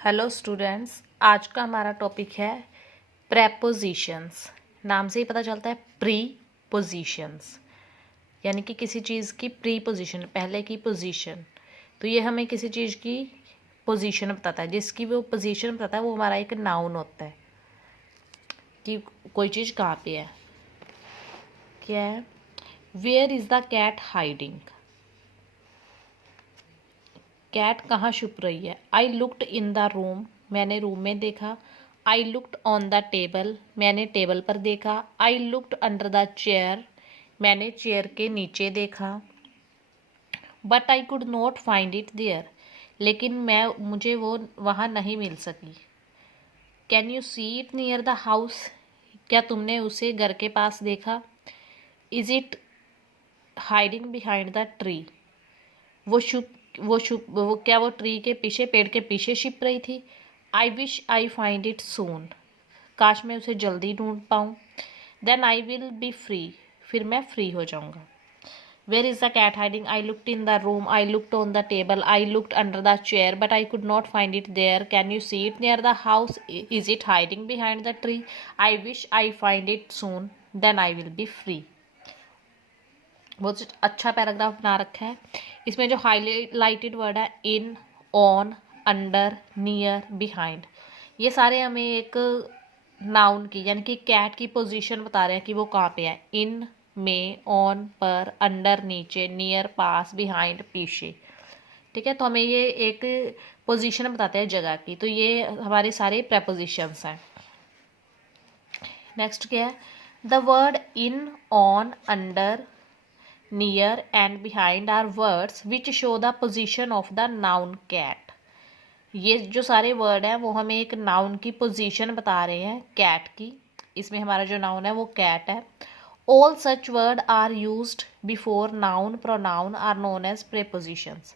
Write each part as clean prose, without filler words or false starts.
Hello students, आज का हमारा टॉपिक है प्रेपोजिशंस। नाम से ही पता चलता है प्रीपोजिशंस, यानी कि किसी चीज़ की प्री पोजीशन, पहले की पोजीशन। तो ये हमें किसी चीज़ की पोजीशन बताता है, जिसकी वो पोजीशन बताता है वो हमारा एक नाउन होता है कि कोई चीज़ कहाँ पे है। क्या है? Where is the cat hiding? Cat कहाँ छुप रही है? I looked in the room, मैंने रूम में देखा। I looked on the table, मैंने टेबल पर देखा। I looked under the chair, मैंने चेयर के नीचे देखा। But I could not find it there, लेकिन मुझे वो वहाँ नहीं मिल सकी। Can you see it near the house? क्या तुमने उसे घर के पास देखा? Is it hiding behind the tree? वो क्या वो ट्री के पीछे, पेड़ के पीछे छिप रही थी? I wish I find it soon, काश मैं उसे जल्दी ढूंढ पाऊँ। Then I will be free, फिर मैं फ्री हो जाऊँगा। Where is the cat hiding? I looked in the room, I looked on the table, I looked under the chair, but I could not find it there. Can you see it near the house? Is it hiding behind the tree? I wish I find it soon, then I will be free. बहुत अच्छा paragraph बना रखा है। इसमें जो highlighted word है इन, on, under, near, behind, ये सारे हमें एक नाउन की यानी कि कैट की पोजीशन बता रहे हैं कि वो कहाँ पे है। इन में, ऑन पर, अंडर नीचे, नियर पास, बिहाइंड पीछे। ठीक है, तो हमें ये एक पोजीशन बताते हैं जगह की। तो ये हमारे सारे प्रेपोजिशंस हैं। नेक्स्ट क्या है? The word in, on, under, near and behind are words which show the position of the noun cat। ये जो सारे वर्ड हैं वो हमें एक नाउन की पोजीशन बता रहे हैं, कैट की। इसमें हमारा जो नाउन है वो कैट है। All such word are used before noun pronoun are known as prepositions.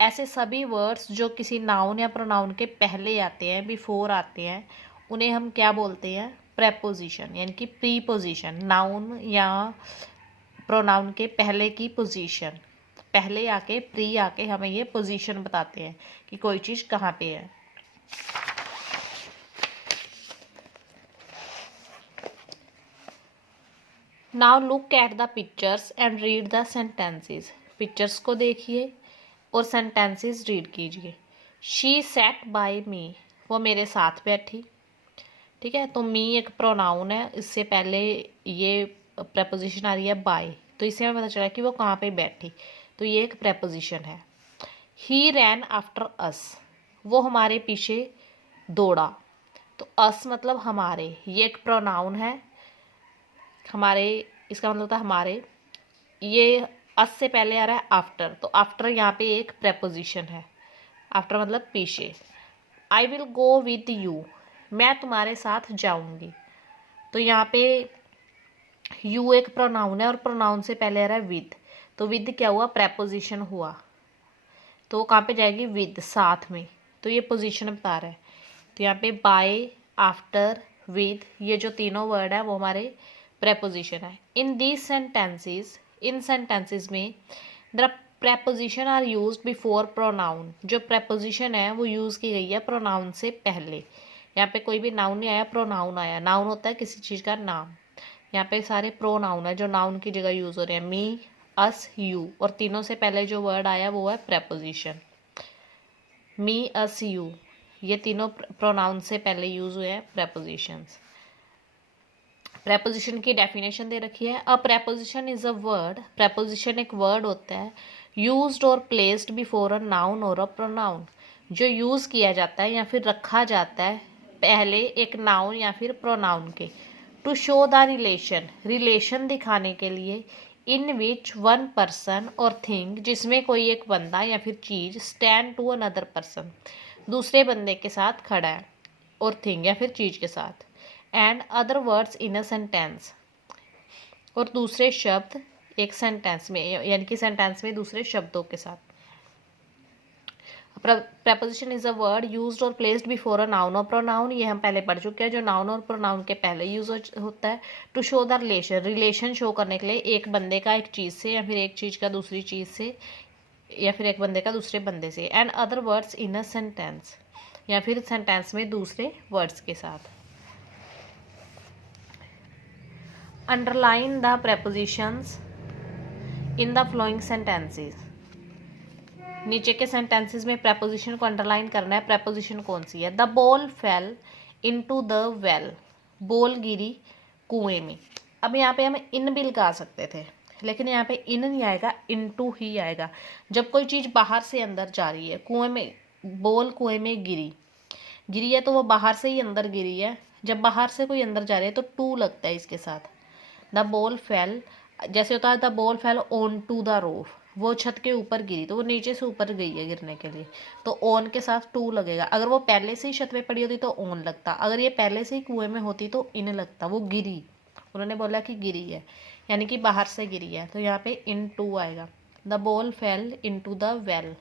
ऐसे सभी वर्ड्स जो किसी नाउन या प्रोनाउन के पहले आते हैं, बिफोर आते हैं, उन्हें हम क्या बोलते हैं? प्रेपोजिशन, यानी कि प्री पोजिशन। नाउन या प्रोनाउन के पहले की पोजीशन, पहले आके प्री आके हमें ये पोजीशन बताते हैं कि कोई चीज़ कहाँ पे है। Now look at the pictures and read the sentences. Pictures को देखिए और सेंटेंसेस रीड कीजिए। शी सैट बाय मी, वो मेरे साथ बैठी। ठीक है, तो मी एक प्रोनाउन है, इससे पहले ये प्रेपोजिशन आ रही है बाय, तो इससे हमें पता चला कि वो कहाँ पे बैठी, तो ये एक प्रेपोजिशन है। ही रैन आफ्टर अस, वो हमारे पीछे दौड़ा। तो अस मतलब हमारे, ये एक प्रोनाउन है। हमारे, इसका मतलब होता है हमारे। ये अस से पहले आ रहा है आफ्टर, तो आफ्टर यहाँ पे एक प्रेपोजिशन है। आफ्टर मतलब पीछे। I will go with you, मैं तुम्हारे साथ जाऊंगी। तो यहाँ पे यू एक प्रोनाउन है और प्रोनाउन से पहले आ रहा है विद, तो विद क्या हुआ? प्रेपोजिशन हुआ, तो वो कहाँ पे जाएगी? विद, साथ में। तो ये पोजीशन बता रहा है। तो यहाँ पे बाय, आफ्टर, विद, ये जो तीनों वर्ड है वो हमारे प्रेपोजिशन है। In these sentences, in sentences में the preposition are used before pronoun, जो प्रेपोजिशन है वो यूज़ की गई है प्रोनाउन से पहले। यहाँ पे कोई भी नाउन नहीं आया, प्रोनाउन आया। नाउन होता है किसी चीज़ का नाम, यहाँ पे सारे प्रोनाउन है जो नाउन की जगह यूज़ हो रहे हैं। मी, अस, यू, और तीनों से पहले जो वर्ड आया वो है प्रेपोजिशन। मी, अस, यू, ये तीनों प्रोनाउन से पहले यूज़ हुए हैं प्रेपोजिशंस। प्रेपोजिशन की डेफिनेशन दे रखी है। A preposition is a word, preposition एक वर्ड होता है यूज्ड और प्लेस्ड बिफोर अ नाउन और अ प्रोनाउन, जो यूज़ किया जाता है या फिर रखा जाता है पहले एक नाउन या फिर प्रोनाउन के। To show the relation, relation दिखाने के लिए। इन विच वन पर्सन और थिंग, जिसमें कोई एक बंदा या फिर चीज़ स्टैंड टू अनदर पर्सन, दूसरे बंदे के साथ खड़ा है, और थिंग या फिर चीज़ के साथ। And other words in a sentence, और दूसरे शब्द एक सेंटेंस में, यानी कि सेंटेंस में दूसरे शब्दों के साथ। Preposition is a word used और प्लेस्ड बिफोर अ नाउन और प्रोनाउन, ये हम पहले पढ़ चुके हैं, जो नाउन और प्रोनाउन के पहले यूज होता है। To show the relation, relation show करने के लिए, एक बंदे का एक चीज़ से या फिर एक चीज़ का दूसरी चीज़ से, या फिर एक बंदे का दूसरे बंदे से। And other words in a sentence, या फिर सेंटेंस में दूसरे वर्ड्स के साथ। Underline the prepositions in the flowing sentences. नीचे के सेंटेंसेस में प्रेपोजिशन को अंडरलाइन करना है। प्रेपोजिशन कौन सी है? The ball fell into the well. Ball गिरी कुएं में। अब यहाँ पे हम इन भी लगा सकते थे, लेकिन यहाँ पे इन नहीं आएगा, इनटू ही आएगा। जब कोई चीज़ बाहर से अंदर जा रही है, कुएं में, बॉल कुएं में गिरी है तो वो बाहर से ही अंदर गिरी है। जब बाहर से कोई अंदर जा रही है तो टू लगता है इसके साथ। द बॉल फेल, जैसे होता है the ball fell on to the roof, वो छत के ऊपर गिरी तो वो नीचे से ऊपर गई है गिरने के लिए, तो ऑन के साथ टू लगेगा। अगर वो पहले से ही छत पे पड़ी होती तो ऑन लगता, अगर ये पहले से ही कुएं में होती तो इन लगता। वो गिरी, उन्होंने बोला कि गिरी है, यानी कि बाहर से गिरी है, तो यहाँ पे इन टू आएगा। The ball fell into the well.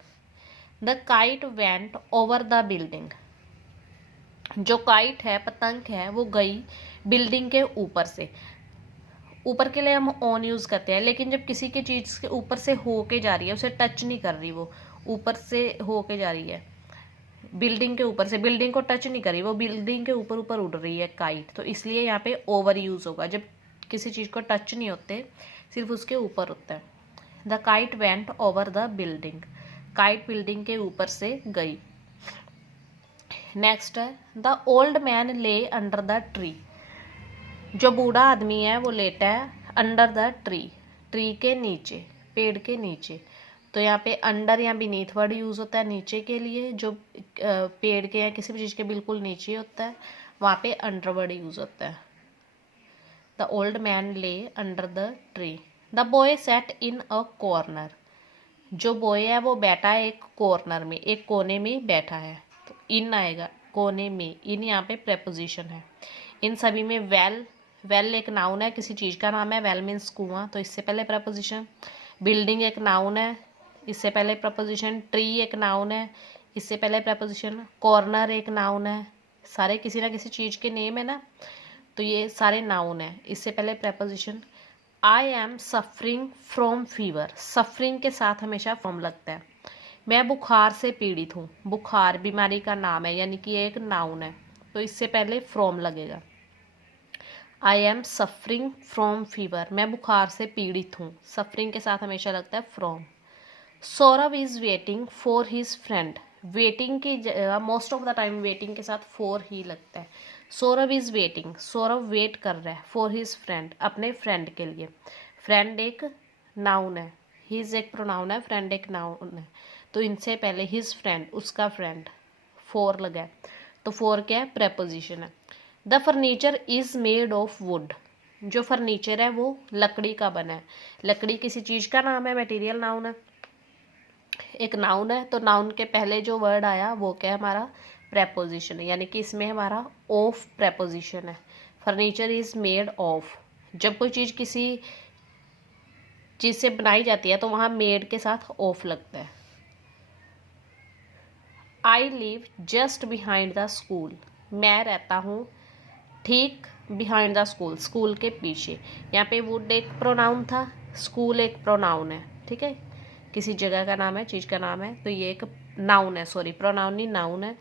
The kite went over the building. जो काइट है, पतंग है, वो गई बिल्डिंग के ऊपर से। ऊपर के लिए हम ऑन यूज़ करते हैं, लेकिन जब किसी की चीज़ के ऊपर से हो के जा रही है, उसे टच नहीं कर रही, वो ऊपर से हो के जा रही है, बिल्डिंग के ऊपर से, बिल्डिंग को टच नहीं कर रही, वो बिल्डिंग के ऊपर ऊपर उड़ रही है काइट, तो इसलिए यहाँ पे ओवर यूज़ होगा। जब किसी चीज़ को टच नहीं होते, सिर्फ उसके ऊपर होता है। The kite went over the building. Kite building के ऊपर से गई। नेक्स्ट है द ओल्ड मैन ले अंडर द ट्री। जो बूढ़ा आदमी है वो लेटा है अंडर द ट्री, ट्री के नीचे, पेड़ के नीचे। तो यहाँ पे अंडर या बीनीथ वर्ड यूज़ होता है नीचे के लिए, जो पेड़ के या किसी भी चीज़ के बिल्कुल नीचे होता है, वहाँ पे अंडर वर्ड यूज़ होता है। द ओल्ड मैन ले under the tree. The boy set in a corner. जो बॉय है वो बैठा है एक कॉर्नर में, एक कोने में बैठा है, तो इन आएगा, कोने में। इन यहाँ पे प्रेपोजिशन है। इन सभी में वेल, वेल एक नाउन है, किसी चीज़ का नाम है, वेल मीन्स कुआं, तो इससे पहले प्रपोजिशन। बिल्डिंग एक नाउन है, इससे पहले प्रपोजिशन। ट्री एक नाउन है, इससे पहले प्रपोजिशन। कॉर्नर एक नाउन है, सारे किसी ना किसी चीज़ के नेम है ना, तो ये सारे नाउन है, इससे पहले preposition. I am suffering from fever. Suffering के साथ हमेशा फ्रॉम लगता है। मैं बुखार से पीड़ित हूँ। बुखार बीमारी का नाम है, यानी कि एक नाउन है, तो इससे पहले फ्रॉम लगेगा। I am suffering from fever. मैं बुखार से पीड़ित हूँ, सफरिंग के साथ हमेशा लगता है from. Saurabh is waiting for his friend. Waiting की जगह most of the time waiting के साथ फॉर ही लगता है। Saurabh is waiting, Saurabh wait कर रहा है, फॉर हिज फ्रेंड, अपने फ्रेंड के लिए। फ्रेंड एक नाउन है, हिज एक प्रोनाउन है, फ्रेंड एक नाउन है, तो इनसे पहले हिज फ्रेंड, उसका फ्रेंड, फॉर लगा है, तो फॉर क्या है? प्रेपोजिशन है। The furniture is made of would. जो फर्नीचर है वो लकड़ी का बना है। लकड़ी किसी चीज़ का नाम है, मटेरियल नाउन है, एक नाउन है, तो नाउन के पहले जो वर्ड आया वो क्या है? हमारा प्रेपोजिशन है, यानी कि इसमें हमारा ऑफ प्रेपोजिशन है। Furniture is made of. जब कोई चीज़ किसी चीज़ से बनाई जाती है तो वहाँ मेड के साथ ऑफ लगता है। I live just behind the school. मैं रहता हूँ ठीक बिहाइंड द स्कूल, स्कूल के पीछे। यहाँ पे वुड एक प्रोनाउन था, स्कूल एक प्रोनाउन है, ठीक है, किसी जगह का नाम है, चीज़ का नाम है, तो ये एक नाउन है, सॉरी प्रोनाउन नहीं नाउन है।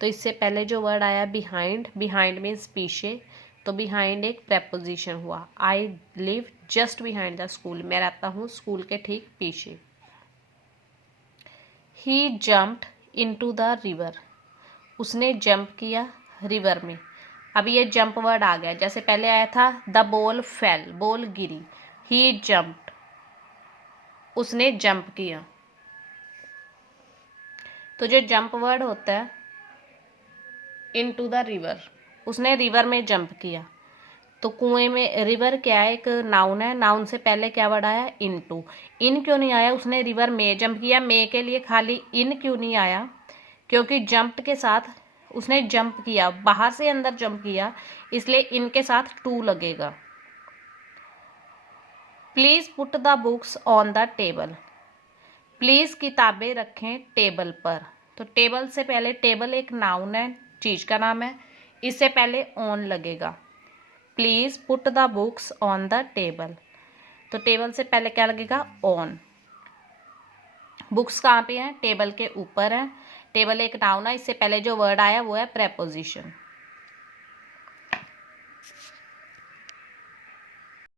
तो इससे पहले जो वर्ड आया बिहाइंड, बिहाइंड मीन्स पीछे, तो बिहाइंड एक प्रेपोजिशन हुआ। I live just behind the school. मैं रहता हूँ स्कूल के ठीक पीछे। ही जम्प्ड इनटू द रिवर। उसने जंप किया रिवर में। अब ये जंप वर्ड आ गया, जैसे पहले आया था the ball fail, ball Giri, he jumped, उसने जंप किया। तो जो जंप वर्ड होता है इनटू द रिवर, उसने रिवर में जंप किया। तो कुएं में, रिवर क्या है? एक नाउन है, नाउन से पहले क्या वर्ड आया? इनटू। इन क्यों नहीं आया? उसने रिवर में जंप किया, में के लिए खाली इन क्यों नहीं आया? क्योंकि जंप के साथ उसने जंप किया, बाहर से अंदर जंप किया, इसलिए इनके साथ टू लगेगा। Please put the books on the table. Please किताबें रखें टेबल पर। तो टेबल से पहले, टेबल एक नाउन है, चीज का नाम है, इससे पहले ऑन लगेगा। Please put the books on the table, तो टेबल से पहले क्या लगेगा? ऑन। बुक्स कहाँ पे हैं? टेबल के ऊपर है, टेबल एक नाउन है, इससे पहले जो वर्ड आया वो है प्रेपोजिशन।